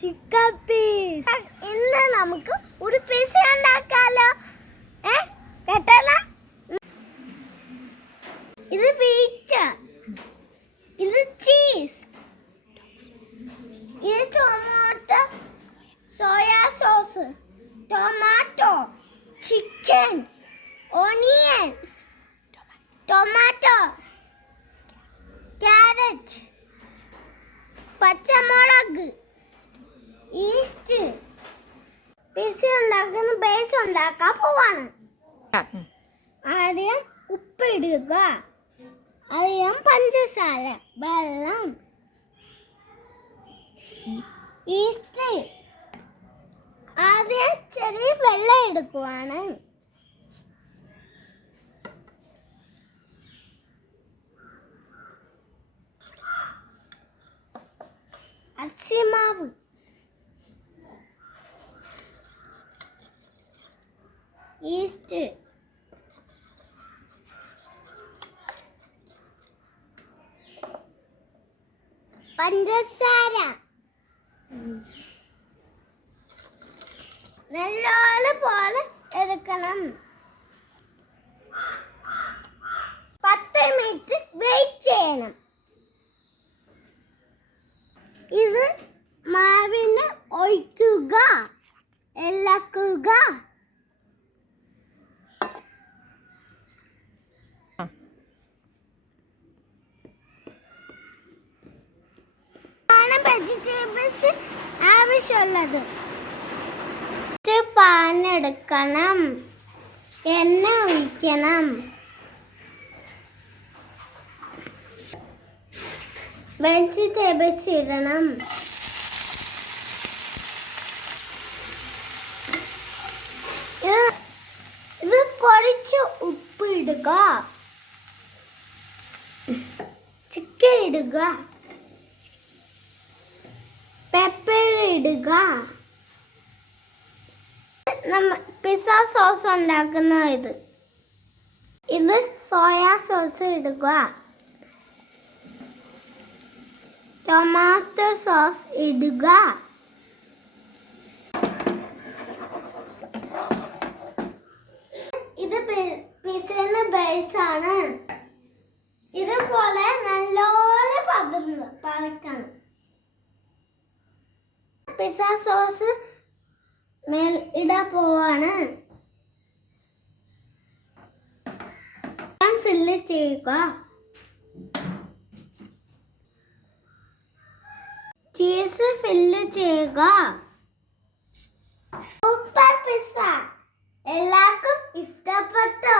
Chicken piece. ഇന്ന് നമുക്ക് ഒരു പിസ്സ ഉണ്ടാക്കാലോ. കേട്ടല്ലോ. ഇത് മീറ്റ്, ഇത് ചീസ്, ഇത് tomato soya sauce, tomato, chicken, onion, tomato, carrot, പച്ചമുളക്, ഈസ്റ്റ്. പിസ്സ ഉണ്ടാക്കുന്ന ബേസ് ഉണ്ടാക്കാൻ പോവാണ്. ആദ്യം ഉപ്പ് ഇടുക, ആദ്യം പഞ്ചസാര, വെള്ളം, ഈസ്റ്റ്. ആദ്യം ചെറിയ വെള്ളം എടുക്കുവാണ്. അച്ചിമാവ്, ഈസ്റ്റ്, പഞ്ചസാര, നല്ലപോലെ എടുക്കണം. 10 മിനിറ്റ് വെയിറ്റ് ചെയ്യണം. ഇത് മാവിന് ഒഴിക്കുക, ഇളക്കുക. വെജിറ്റബിൾസ് ആവശ്യമുള്ളത്. പാൻ എടുക്കണം, എണ്ണ ഒഴിക്കണം, വെജിറ്റബിൾസ് ഇടണം. ഇത് കുറച്ച് ഉപ്പ് ഇടുക, ചിക്കൻ ഇടുക, പെപ്പർ ഇടുക. പിസ്സ സോസ് ഉണ്ടാക്കുന്ന ഇത് സോയാ സോസ് ഇടുക, ടൊമാറ്റോ സോസ് ഇടുക. ഇത് പിസ്സയുടെ ബേസ് ആണ്. ഇതുപോലെ നല്ലോണം പതക്കണം. പിസ്സ സോസ് മേൽ ഇടാൻ പോവാണ്. ഫില്ല് ചെയ്യുക. ചീസ് ഫില്ല് ചെയ്യുക. Super pizza. എല്ലാവർക്കും ഇഷ്ടപ്പെട്ടോ?